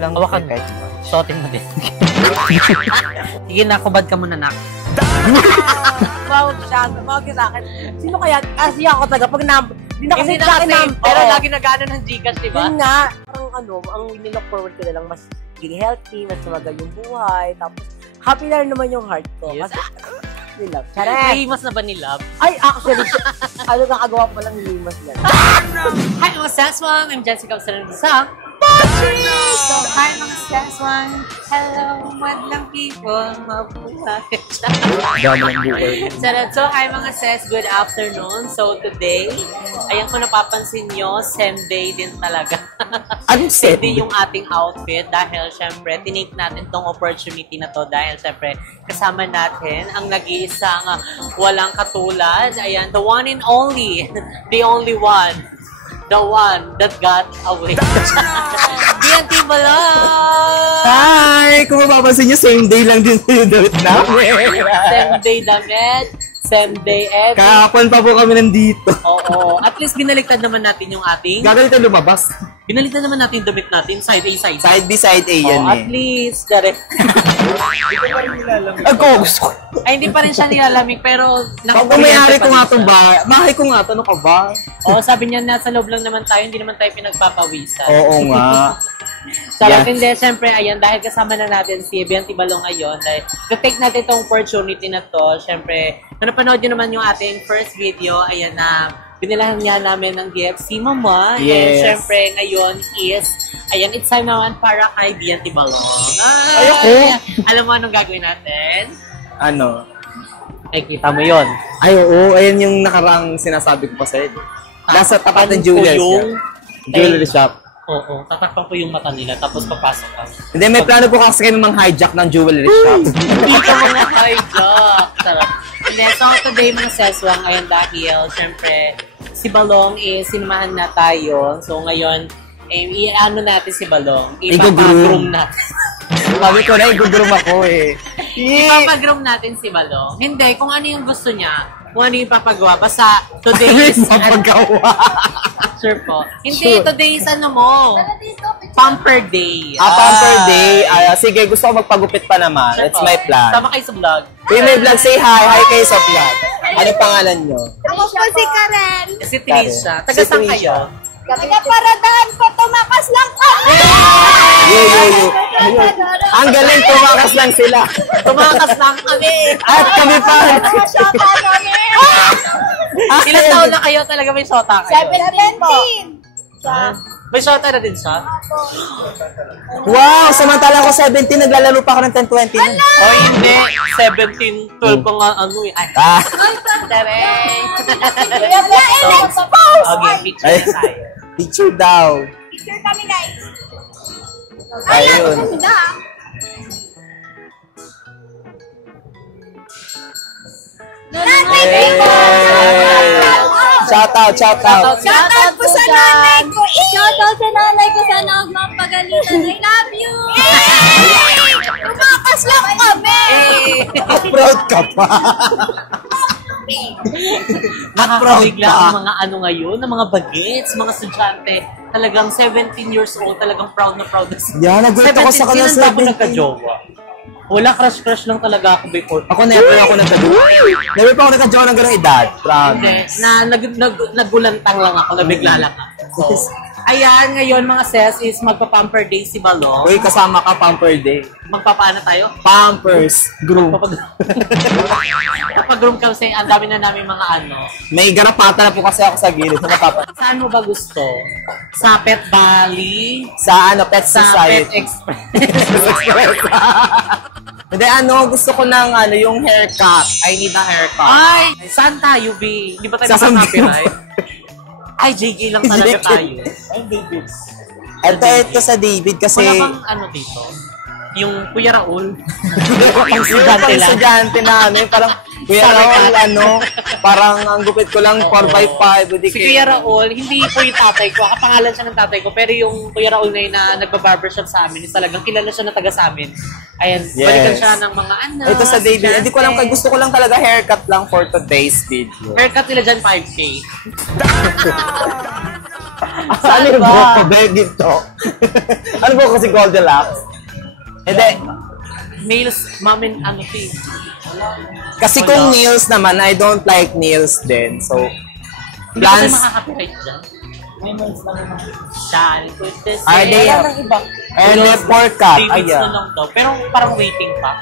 Walang hawakan. Shooting mo din. Sige na, kubad ka muna, nak. Tumawag siya, tumawag sa akin. Sino kaya? Kasi ako taga, pag hindi na kasi sa akin pero lagi nag-ano ng Gcash, diba? Yun nga, parang ang nilook forward ko na lang, mas maging healthy, mas tumagal yung buhay, tapos happy na rin naman yung heart ko. Yes. Kasi, love. Nahimas na ba ni Love? Ay, actually, nakagawa ko palang hilimas na. Hi, mga Saswang! I'm Jessica Sa So, hi mga Saswang! Hello, madlang people! Mabuhay! So, hi mga Ses! Good afternoon! So, today, ayan kung napapansin nyo, same day din talaga. Anong set? Hindi yung ating outfit dahil syempre, tinake natin tong opportunity na to dahil syempre, kasama natin ang nag-iisang walang katulad. Ayan, the one and only, the only one. The one that got away. BNT Balong! Hi! Kung mapapansin nyo, same day lang din yung damit namin. Same day damit, same day every. Kahapon pa po kami nandito. Oo. At least binaliktad naman natin yung ating... Gagalitan lumabas. Binaliktad naman natin yung damit natin, side A, side B. Side B, side A yan At least, direct. Gusto ko. Ay, hindi pa rin siya nilalamig, pero... Kung may-ari ko nga itong bahay. Mahay ko nga ito, ano ka ba? Oo, sabi niya, nasa loob lang naman tayo, hindi naman tayo pinagpapawisan. Oo nga. So, hindi, siyempre, ayan, dahil kasama na natin si BNT Balong ngayon, dahil to-take natin itong opportunity na to, siyempre, kung napanood nyo naman yung ating first video, ayan na, binilahan niya namin ng gift si Mama. Yes. And syempre, ngayon is, ayan, it's time naman para kay BNT Balong. Ayoko. Alam mo anong gagawin natin? Ano? Ay, kita mo yun. Ay, oo. Ayan yung nakaraang sinasabi ko pa sa'yo. Nasa tapat ng jewelry shop. Oo, tatakpan ko yung mata nila, tapos papasok ka. Hindi, may plano po kasi kami mang hijack ng jewelry shop. Hindi ka mga hijack. Sarap. Hindi, so today mga Seswang, ayun dahil, syempre, si Balong sinamahan na tayo. So ngayon, i-ano natin si Balong? Ipapag-groom natin. Sabi ko na, i-groom ako eh. Ipapag-groom natin si Balong. Hindi, kung ano yung gusto niya, kung ano yung ipapagawa. Basta, today is... Papagawa. Sure po. Hindi, Sure. today is ano mo? Pamper Day. Pamper Day. Sige, gusto ko magpagupit pa naman. Sure It's po. my plan. Sama kayo sa vlog. Kuya, may vlog. Say hi. Hi kayo sa vlog. Ano pangalan nyo? Ako po si Karen. Si Trisha. Taga saan kayo? Taga-paradahan po, tumakas lang kami! Yo. Ang galing, tumakas lang sila. Tumakas lang kami. At kami pa. Shota kami! Ilang taon na kayo talaga may shota kayo? 17! May shota na din siya? Wow, samantala ako 17, naglalaro pa ako ng 10-20 na. Oh, hindi. 17, 12 pa nga ano eh. Ay, taray. In-expose! Okay, picture na tayo. Picture daw. Picture kami, guys. Ayun. Ganda. Shout out. Shoutout po sa nanay ko. Shoutout sa nanay ko. Sana huwag mapagalitan. I love you. Tumakas lang kami. Proud ka pa. Nakakabigla ang mga ano ngayon, ng mga bagets, mga estudyante. Talagang 17 years old, talagang proud na proud na sila. Yan, nagulat ako sa kanila 17. Sinanda ko 17. nagka-jowa. Wala, crush lang talaga ako before. Ako never ako nagka-jowa. Never pa ako nagka-jowa ng gano'ng edad. Hindi, Promise. nagulantang lang ako, nabigla lang ako. So, ayan, ngayon mga Ses is magpa-pamper day si Balong. Uy, kasama ka, Pamper Day. Magpapaano tayo? Pampers. Groom. Kapag-groom kasi, ang dami na namin mga ano. May garapata na po kasi ako sa gilid. Saan mo ba gusto? Sa Pet Valley? Sa Pet Sa Society. Pet Express? Hindi, gusto ko ng yung haircut. I need a haircut. Ay! Saan tayo, B? Hindi ba tayo Sa makaka-copyright? Ay, JK lang talaga tayo. Ay, David. Ito sa David kasi... Wala bang ano dito? Yung Kuya Raul? Pang estudyante lang. estudyante na parang Kuya Raul, parang ang gupit ko lang 4x5. Si Kuya Raul, hindi po yung tatay ko. Kapangalan siya ng tatay ko. Pero yung Kuya Raul na yun na nagba-barbershop sa amin, is talagang kilala siya na taga sa amin. Ayan, balikan siya ng mga ano. Ito sa David. Hindi ko lang, gusto ko lang talaga haircut lang for today's video. Haircut nila dyan, 5K. Ano yung buhok ko? Ginto. Ano buhok kasi Goldilocks? Hindi. Nails, mamin, ano to eh. Kasi kung nails naman, I don't like nails din. So, Hindi ka tayo plans, makakapit dyan. Shall put this Are they- Wala nang iba. and then porkat. Davids na Ayan. lang daw. Pero parang waiting pa.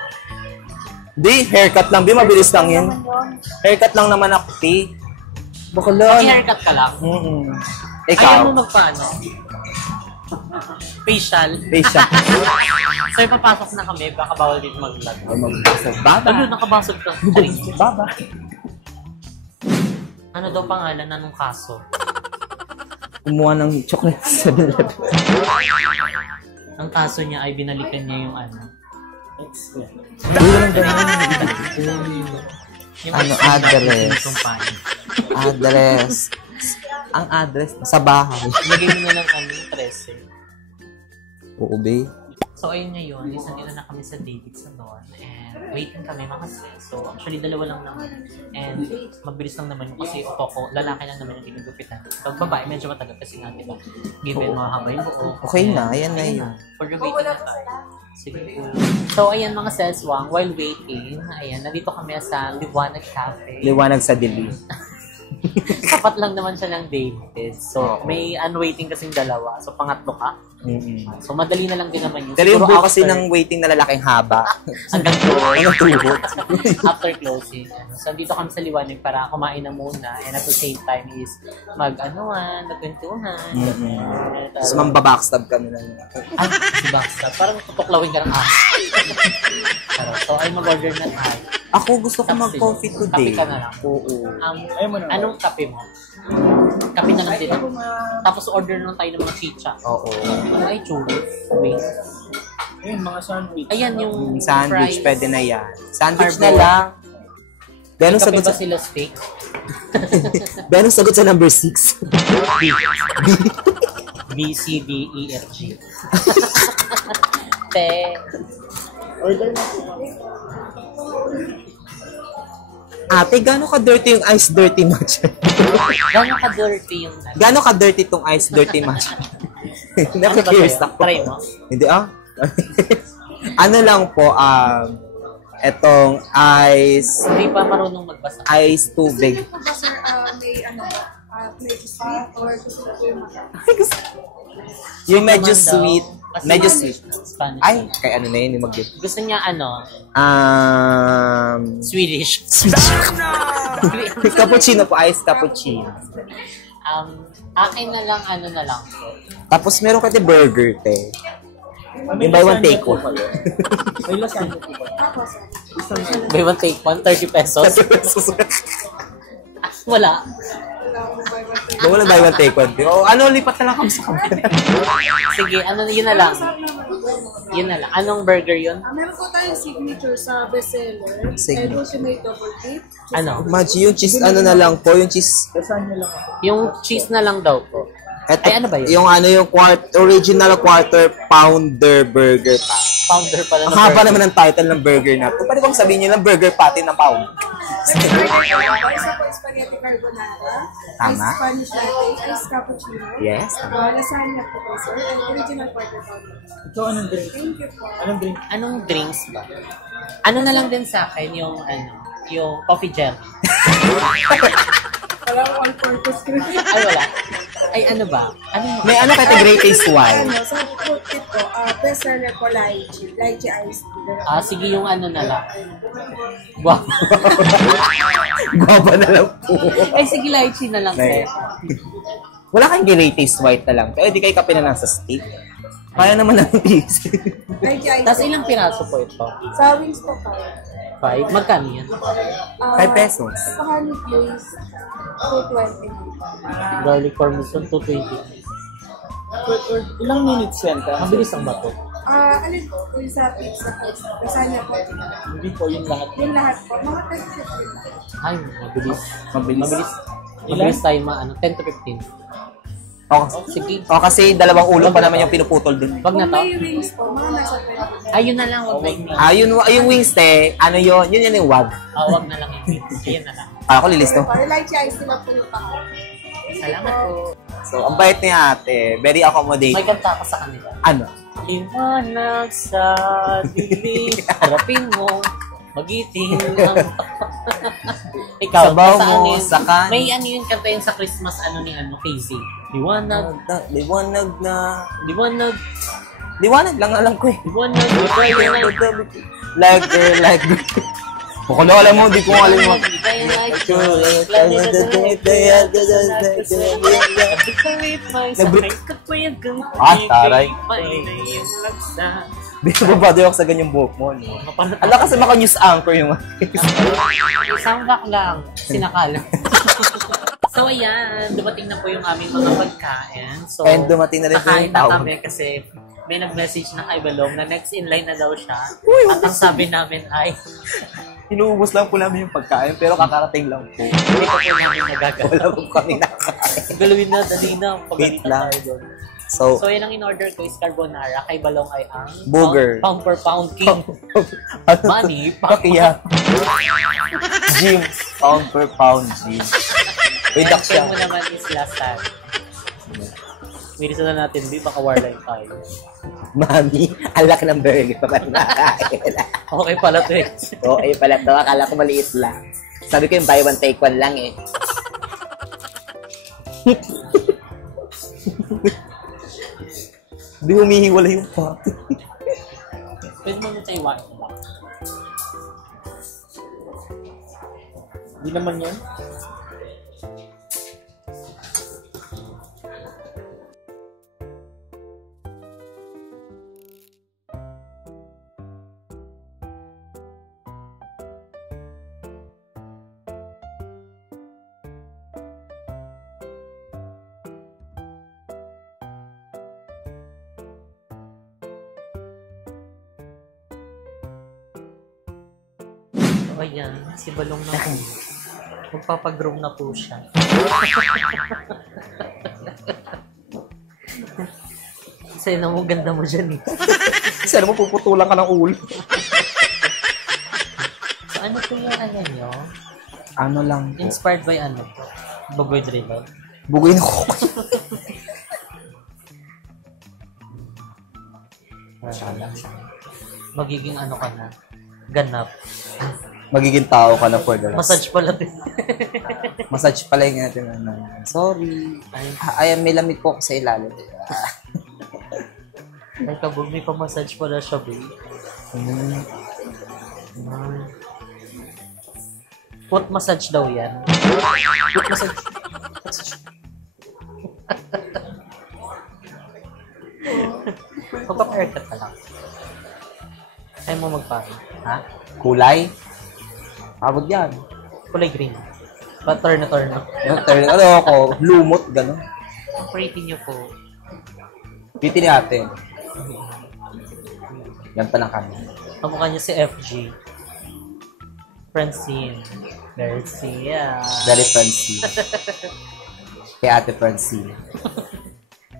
Di, haircut lang. Di, mabilis lang yun. Haircut lang naman ako, T. Bakulon. Mag-haircut ka lang. Ayaw Ikaw. mo magpaano? Facial. Facial. So, ipapasok na kami. Baka bawal dito mag-vlog. Baba. Ano, nakabasog ka. Baba. Ano daw pangalan na nung kaso? Kumuha ng chocolate sa nilad. Ang kaso niya ay binalikan niya yung ano. Yung Ano, ex niya address? yung kumpanya. Address. Ang address sa bahay. Lagay mo na lang ano, 13. Oo, be. So, ayun ngayon, isang nila na kami sa David's na doon. And waiting kami mga sis. So, actually, dalawa lang naman. And mabilis lang naman yung kasi ko, lalaki lang naman yung ginugupitan. So, babae, medyo matagal kasi nga, diba? Given mahaba yung buo. Okay na, ayan na Ayun yun. For the waiting na tayo. Sige po. So, ayan mga seswang, while waiting, ayan, nandito kami sa Liwanag Cafe. Liwanag sa dilim. Sapat lang naman siya ng David's. So, may unwaiting kasing dalawa. So, pangatlo ka. So, madali na lang din naman yun. Pero yung Siguro buo kasi after- ng waiting na lalaking haba. hanggang close. Hanggang tuhod. After closing. So, dito kami sa Liwanag para kumain na muna. And at the same time is magkwentuhan. Tapos mambabackstab kami na. Ay, si Baxter. Parang tutuklawin ka ng aso. So, ay mag-order na tayo. Ako gusto ko mag-coffee today. Kape ka na lang. Oo. Anong kape mo? Kape na lang din. Tapos order na lang tayo ng mga chicha. Oo. Ano ay churros? Wings. Ayun, mga sandwich. Ayan yung Sandwich, fries. pwede na yan. Sandwich Carbo. na lang. Ganong Kape sagot ba sa, sila steak? ganong sagot sa number 6. B, C, D, E, F, G. Te. Order na po. Ate, gano'n ka-dirty yung ice dirty matcha? Gano'n ka-dirty yung... Gano'n ka-dirty tong ice dirty matcha? Ano ba Napaka-curious sa'yo? ako. Try mo? Hindi ano lang po, etong ice, Hindi pa marunong magbasa. ice tubig. Gusto niyo po ba, sir, may ano, may sweet or gusto niyo po yung mata? Yung medyo Naman daw. sweet. Kasi Medyo sweet. Spanish. Ay, kay ano na yun, yung mag Gusto niya ano? Swedish. Cappuccino po, ice cappuccino. Akin na lang, ano na lang. Tapos meron ka burger, te. Yung buy one take one. May lasagna po ba? Ako, sir. Buy one take one, 30 pesos. Wala. Wala buy one take one. O ano, lipat na lang kami sa kamera. Sige, ano, yun na lang. Yun na lang. Anong burger yun? Meron po tayong signature sa bestseller. Sige. Evolutionary double dip. Ano? Imagine yung cheese, ano na lang po, yung cheese. Lasagna lang ako. Yung cheese na lang daw po. Eto, Ay, ano ba yun? Yung original quarter pounder burger pa. Founder pala Ang ng haba burger. naman ng title ng burger na to. Pwede bang sabihin nyo lang burger patty ng pound? Isa po spaghetti carbonara. Tama. Ice Spanish latte. Ice cappuccino. Yes. Lasagna po po, sir. And original quarter pounder. Ito, anong drink? Thank you po. Anong drink? Anong drinks ba? Ano na lang din sa akin yung yung coffee gel. Wala ko all-purpose cream. Ay, wala. Ay, ano ba? Ano yung... May ano kaya great taste wine? Ano, sa fruit tip po, bestseller po lychee. Lychee iced tea. Sige yung ano na lang. Wow. Guwapa na lang po. Ay, sige, lychee na lang, sir. Wala kayong great taste white na lang. Kaya di kayo kape na lang sa steak. Kaya naman ang taste. Lychee iced Tapos tea. ilang piraso po ito? Sa wings po pa. 5? Magkano yun? 5 pesos. Sa honey place, 220. Garlic parmesan, 220. Ilang minutes yan ka? Mabilis ang bato. Alin po? Yung sa pizza. Lasagna po. Hindi po, yung lahat. Yung lahat po. Mga 10 to 15. Ay, mabilis. Mabilis. Mabilis tayo 10 to 15. O, Sige. kasi dalawang ulo pa naman yung pinuputol dun. Wag na Kung to. may wings po, mga nasa 20. Ayun na lang, wag na yung Yung wings, te. Ano yun? Yun yung wag. wag na lang yung wings. Ayun na lang. Para ko lilisto. Or lychee iced tea lang po yung pangalan. Salamat po. So, ang bait ni ate. Very May accommodating. kanta ako sa kanila. Ano? Liwanag sa dilim, harapin mo, magiting ang... Ikaw, Sabaw sa mo anin, sa kanin. may ano yun kanta yun sa Christmas, ano ni Casey. Liwanag, Liwanag na... liwanag, Liwanag lang alam ko eh. liwanag, liwanag. Like... Kung alam mo, di ko alam mo. Taray. Di ko babado ako sa ganyang buhok mo. No? Ala kasi maka-news anchor yung... Soundback lang, sinakal. So ayan, dumating na po yung aming mga pagkain. So, And dumating na rin po kakain yung na tawag. kami kasi may nag-message na kay Balong na next in line na daw siya. At ang sabi namin ay, Inuubos lang po namin yung pagkain, pero kakarating lang po. hindi ko po namin nagagawa. Wala po kami nakain. Galawin na, dali na. Wait Pagalitan lang. tayo doon. So, So, yun ang in-order ko is carbonara. Kay Balong ay ang Burger. Pound per pound king. Money. Pakiya. Gym. Pound per pound gym. Wait, Ang siya. mo naman is last time. Bilisan na natin, di baka warline tayo. Mami, alak ng burger pa ba nakain? Okay pala to eh. Okay pala to. Akala ko maliit lang. Sabi ko yung buy one take one lang eh. Hindi humihiwala yung pato. Pwede mo tayo iwain mo lang. Hindi naman yan. So, ayan, si Balong na po. Magpapag-groom na po siya. Kasi na mo, ganda mo dyan eh. Sana mo puputulan ka ng ulo. So, ano po yung ano nyo? Ano lang po. Inspired by ano po? Baboy Drill. Bugoy na ko. Magiging ano ka na? Ganap. Magiging tao ka na for the rest. Massage pala din. Massage pala yung natin. Ano. Sorry. Ay, may lamig po ako sa ilalim. Ay, kabog, may pa-massage pala siya, babe. Foot massage daw yan. Foot massage. Magpapa-haircut ka lang. Ayaw mo magpapa. Ha? Kulay? Tawag yan. Kulay green. Turn na turn na. Ano ako? Lumot, gano'n. Ang pretty niyo po. Piti ni ate. Yan pa lang kami. Kamukha niya si FG. Francine. Garcia. Very Francine. Kay ate Francine.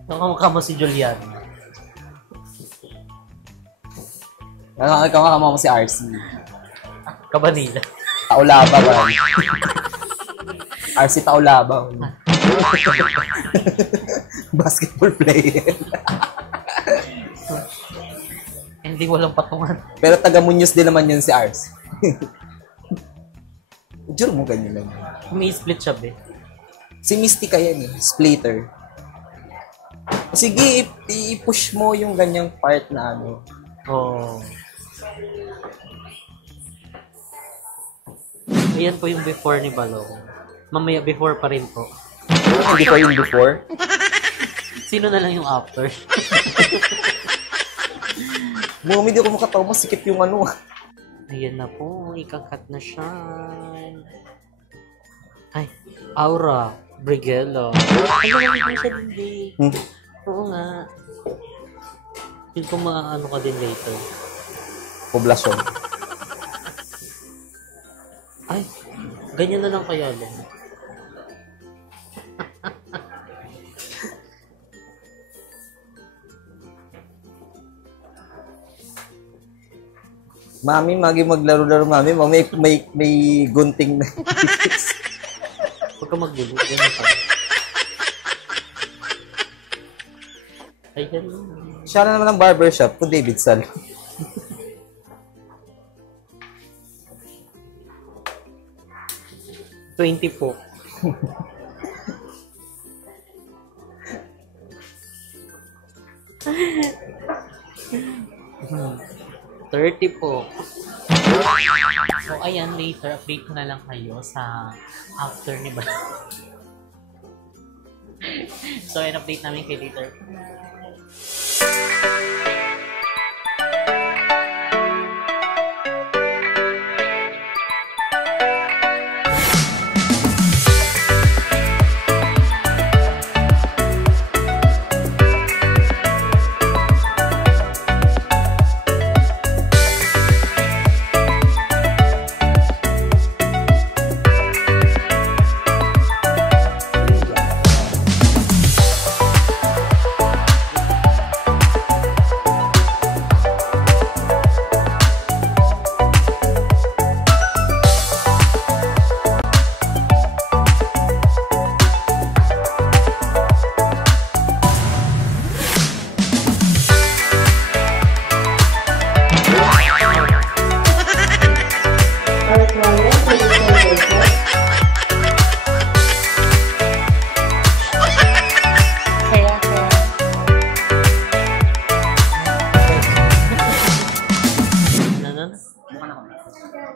Kamukha mo si Julian. Ikaw nga mo si RC. Kabanila. Taulaba ba? RC Taulaba. Basketball player. Hindi walang patungan. Pero taga Muñoz din naman yun si RC. Juro mo ganyan lang. May split siya, be. Si Mystica yan eh. Splitter. Sige, i-push mo yung ganyang part na ano. Oh. Ayan po yung before ni Balong. Mamaya before pa rin po. Hindi pa yung before. Sino na lang yung after? Mami, di ako makatawa. Masikip yung ano. Ayan na po. Ikakat na siya. Ay, Aura. Brigelo. Ay, nalamig na siya din, babe. Oo nga. Feel ko maano ka din later. Poblasyon. Ay, ganyan na lang kaya lang. Mami, magi maglaro-laro, mami. May gunting na. Huwag ka magulo. Ganyan pa. Ayan. Siya na naman ang barbershop ko, David Sal. $20 po. $30 po. So, ayan, later, update ko na lang kayo sa after ni ba. So, ayan, update namin kayo later.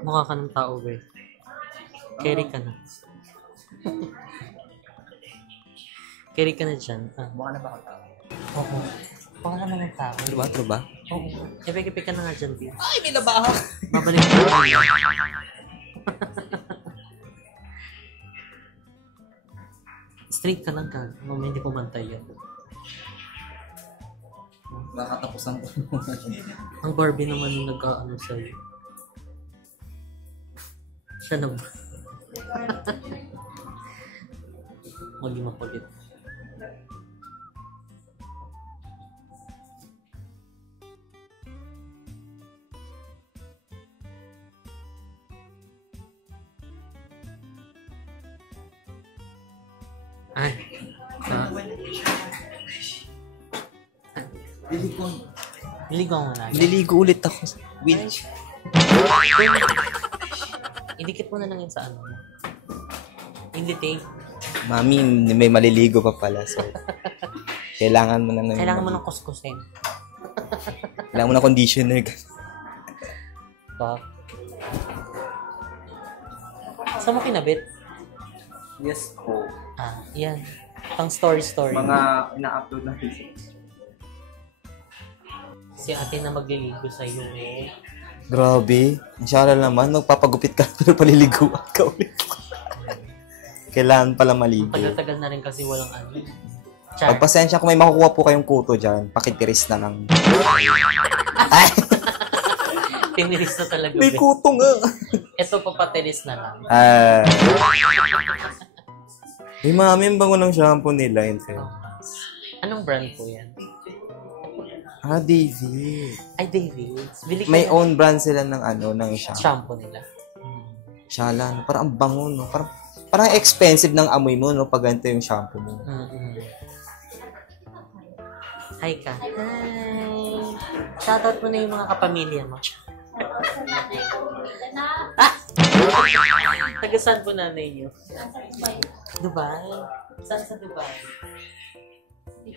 Mukha ka ng tao, be. Carry ka na. Carry ka na dyan. Mukha na ba ako tao? Oo. Mukha ka na ng tao. True ba? Oo. Epe-epe ka na nga dyan, be. Ay, may labaha! Babalik ka na. Straight ka lang ka. Mamaya hindi ko bantay yan. Nakatapusan ko. Ang Barbie naman yung nag-ano sa'yo. Siya na ba? Huwag yung mapalit. Ay. Liligo mo na. Liligo ulit ako. Winch. Idikit mo na lang yun sa ano mo. Hindi tape. Mami, may maliligo pa pala. So, kailangan mo na Kailangan mo ng kuskusin. Kailangan mo ng conditioner. Ba? Saan mo kinabit? Yes po. Yan. Pang story. Mga ina-upload natin. Si ate na magliligo sa iyo eh. Grabe. Inshallah naman, magpapagupit ka pero paliliguan ka ulit. Kailangan pala maligo. Tagal-tagal na rin kasi walang ano. Pagpasensya kung may makukuha po kayong kuto dyan, pakitiris na lang. Ay! Tiniris na talaga. May kuto nga. Ito papatiris na lang. Hey, mami, ang bango ng shampoo nila. Anong brand po yan? David. Ay, David's. Bili ka May na own brand sila ng ng shampoo. shampoo nila. Shala, no? Parang ang bango, no? Parang expensive ng amoy mo, no? Pag ganito yung shampoo mo. Hi ka. Hi. Shoutout mo na yung mga kapamilya mo. Taga saan po nanay niyo? Dubai? Saan sa Dubai?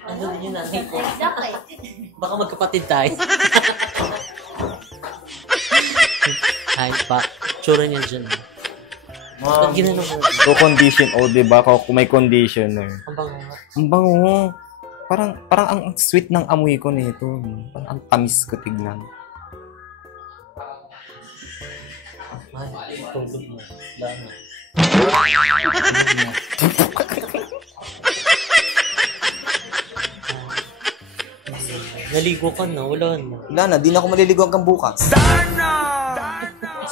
Ano din yung nanay ko? Baka magkapatid tayo. Hi pa. Tsura niya dyan. Mom, Ginano mo. to condition, diba? Kung may conditioner. Ang bango. Ang bango. Parang ang sweet ng amoy ko nito. Parang ang tamis ko tignan. Ay, tulog mo. Dami. Naligo ka na, wala na. Wala na, di na ako maliligo hanggang bukas.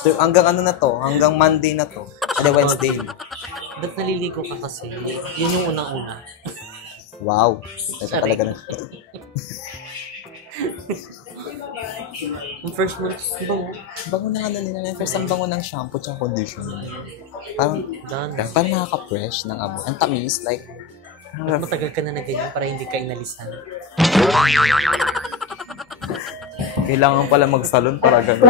So, hanggang ano na to? Hanggang Monday na to. Ada Wednesday. Ba't naliligo ka kasi? Yun yung unang-una. Wow. Ito talaga na. Yung first month, Bango na ano nila. First ang bango ng shampoo tsaka conditioner. Parang nakaka-fresh ng amoy. Ang tamis, like, matagal ka na na ganyan para hindi ka inalisan. Kailangan pala mag-salon para ganun.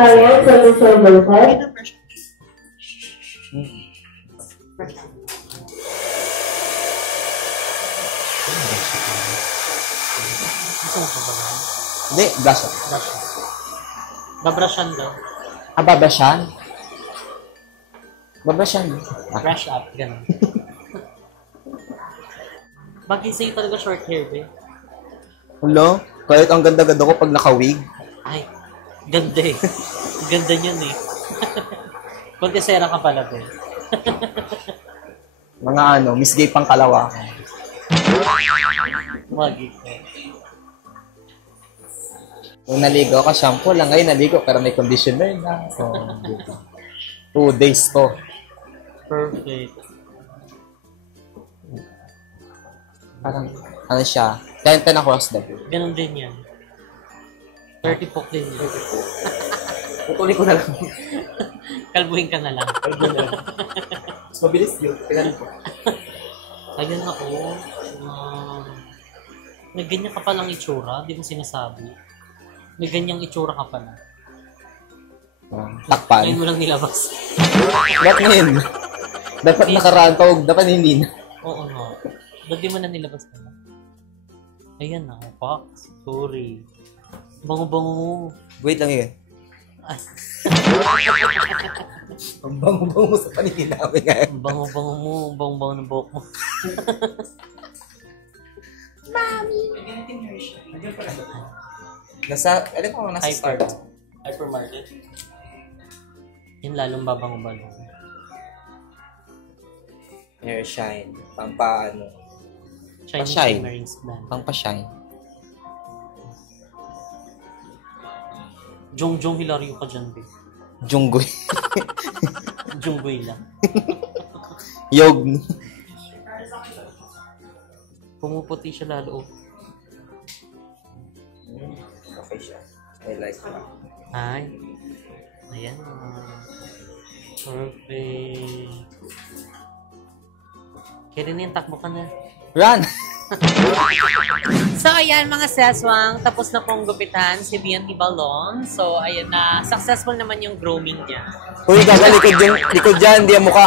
Gusto mo pa ba? Hindi, brush up. Babrushan daw. Ah, babasyan? Babasyan. Brush up, ganun. Bagay sa'yo talaga short hair, be. Hello? Kahit ang ganda-ganda ko pag naka-wig. Ay, ganda eh. Ganda niyan eh. Kontesera ka pala, be. Mga ano, Miss Gay pang kalawa. Magi ko. Nung naligo ako, shampoo lang. Ngayon naligo, pero may conditioner na. So, 2 days to. Perfect. Parang, ano siya, 10-10 across the board. Ganun din yan. 30 pok din yan. Putuli ko na lang. Kalbuhin ka na lang. Mas mabilis yun. Kailan ko. Ayun ako. May ganyan ka palang itsura. Di mo sinasabi. May ganyang itsura ka pala. Takpan. Ngayon mo lang nilabas. Ba't ngayon? Dapat nakaraan tawag. Dapat hindi na. Oo nga. Ba't di mo na nilabas pala? Ayan na. Fox. Sorry. Bango-bango mo. Wait lang yun. Ang bango-bango mo sa paningin namin ngayon. Bango-bango mo. Bango-bango ng buhok mo. Nasa, alam ko nasa start. Hypermarket. Yun lalong babango-bango. Hair shine. Pampaano. Shiny Pa-shine. shimmering blend. Pampa-shine. Jong Hilario ka dyan, babe. Junggoy. Junggoy lang. Yog. Pumuputi siya lalo. Okay siya. I like it. Ay. Ayan. Perfect. Kaya rin yung takbo ka na. Run! So, ayan mga seswang, tapos na pong gupitan si B&T Balon. So, ayan na, successful naman yung grooming niya. Uy, kakalikod yung likod dyan, hindi ang mukha.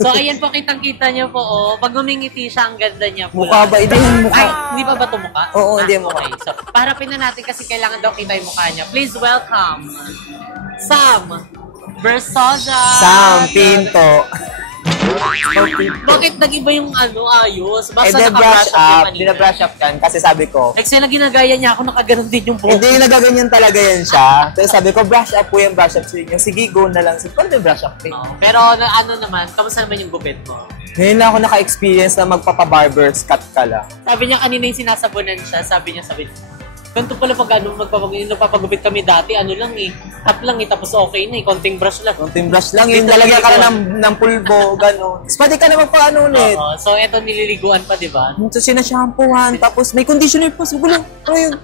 So, ayan po, kitang-kita niyo po, oh. Pag umingiti siya, ang ganda niya po. Mukha ba? Hindi yung mukha. Ay, hindi pa ba ito mukha? Oo, hindi yung mukha. Okay, so, paharapin na natin kasi kailangan daw kita yung mukha niya. Please welcome, Sam Versosa. Sam Pinto. Bakit nag-iba yung ayos? Eh, Basta de-brush naka-brush up up. Dina-brush up kan. Kasi sabi ko, Like, sila ginagaya niya ako, nakaganon din yung buhok. hindi nagaganyan talaga yan siya. Pero sabi ko, brush up po yung brush up sa inyo. Sige, go na lang. Sige, paano yung brush up? Oo. Pero ano naman, kamusta naman yung gupit mo? Ngayon na ako naka-experience na magpapa-barber's cut ka lang. Sabi niya kanina yung sinasabunan siya, sabi niya, ganito pala pag nagpapagupit kami dati, ano lang eh, tap lang eh, tapos okay na eh, konting brush lang. Konting brush lang. Yung lalagyan ka na ng pulbo, gano'n. Tapos pwede ka naman pa ano ulit. Oo, so eto nililiguan pa, di ba? Ito sinashampoohan, tapos may conditioner pa. Siguro lang. Ano yun?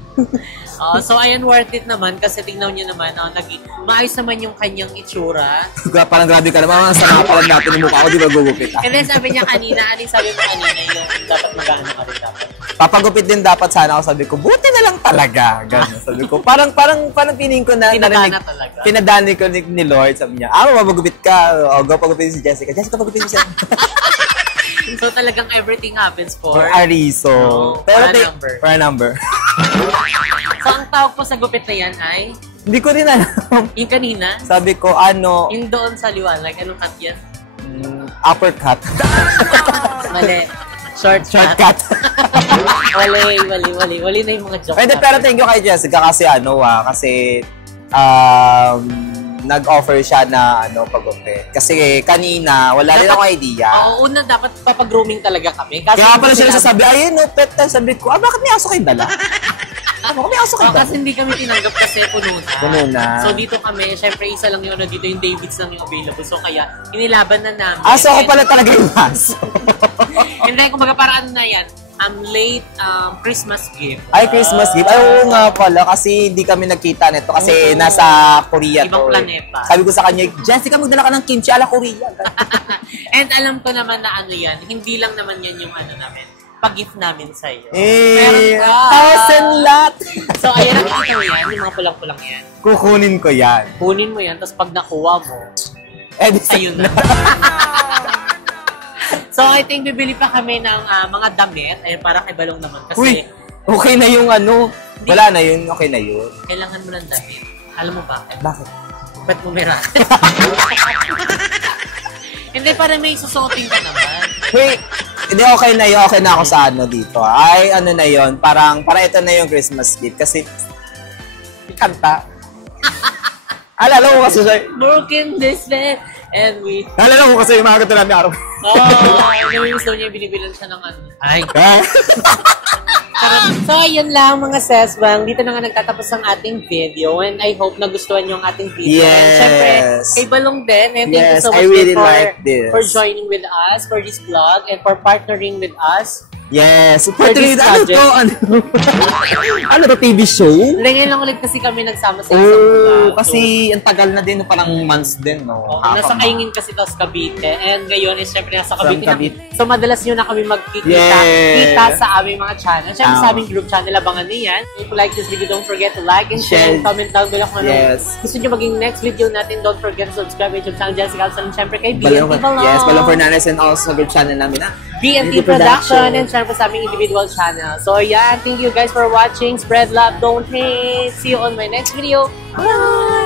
So ayan, worth it naman kasi tingnan niyo naman, maayos naman yung kanyang itsura. Parang grabe ka naman. Sama pa lang natin yung mukha ko, di ba gugupit? And then sabi niya kanina, sabi mo kanina yung dapat mag-ano ka rin dapat. Papagupit din dapat sana ako. Sabi ko, buti na lang talaga. Ganun. Sabi ko, parang piling ko na Tinadana talaga. Tinadani ko ni Lord. Sabi niya, mapagupit ka. O, go pagupit si Jessica. Jessica, pagupit si Jessica. So talagang everything happens for For Ariso. for a number. For a number. So ang tawag po sa gupit na yan ay, Hindi ko rin alam. yung kanina, Sabi ko, yung doon sa liwanag, anong cut yan? uppercut. Mali. Shortcut. Wali na yung mga joke. Pero thank you kay Jessica kasi kasi nag-offer siya na pagupit. Kasi kanina, wala rin ako idea. Oo, una dapat papag-grooming talaga kami. Kasi Kaya pala siya nagsasabi, ayun, pet. Sabi ko, bakit may aso kayong dala? Bakit may aso kayong dala? Kasi hindi kami tinanggap kasi puno na. Puno na. So dito kami, syempre isa lang yung dito, yung Davids lang yung available. So kaya, inilaban na namin. Aso ko pala talaga yung aso. And then, kumbaga parang na yan, late Christmas gift. Ay, Christmas gift. Ay, oo nga pala. Kasi hindi kami nagkita nito. Kasi nasa Korea Ibang to. planeta. Sabi ko sa kanya, Jessica, magdala ka ng kimchi ala Korea. And alam ko naman na yan, hindi lang naman yan yung namin, pag-gift namin sa'yo. Eh, Meron ka. 1,000 lot! So, ayan, nakikita mo yan, yung mga pulang-pulang yan. Kukunin ko yan. Kunin mo yan, tapos pag nakuha mo, Eh, di ayun na. So, I think bibili pa kami ng mga damit. Ayun, para kay Balong naman. Kasi, Uy, okay na yung ano. Wala na yun, okay na yun. kailangan mo ng damit. Alam mo bakit? Bakit? Ba't mo may racket? Hindi, para may susuotin ka naman. Wait, hindi okay na yun. Okay na ako sa ano dito. Ay, ano na yun. Parang ito na yung Christmas gift. Kasi, kanta. Alala mo kasi siya. Broken this bed, and we... Alala mo kasi yung mga kanta namin araw. yung gusto niya, binibilan siya ng ano. Ay. So, ayun lang mga sesbang. Dito na nga nagtatapos ang ating video and I hope nagustuhan nyo ang ating video. Yes. And syempre, kay Balong din. And thank you Yes, so much I really for, like this. for joining with us for this vlog and for partnering with us. Yes. For this Ano project. to? Ano to? TV show? Ngayon lang ulit kasi kami nagsama sa isang vlog. Kasi ang tagal na din. Parang months din, no? Nasa Kaingin kasi ito sa Cavite. And ngayon is syempre nasa From Cavite na. Cavite. So madalas yun na kami magkikita Yes. kita sa aming mga channel. Syempre sa Tama. aming group channel, abangan niyo yan. If you like this video, don't forget to like and share and Share. comment down below kung ano Yes. gusto nyo maging next video natin. Don't forget to subscribe to YouTube channel Jessica Alson. And syempre kay BNT Balong. Yes, Balong Fernandez and also group channel namin, ha? BNT Production and syempre sa aming individual channel. So yeah, thank you guys for watching. Spread love, don't hate. See you on my next video. Bye!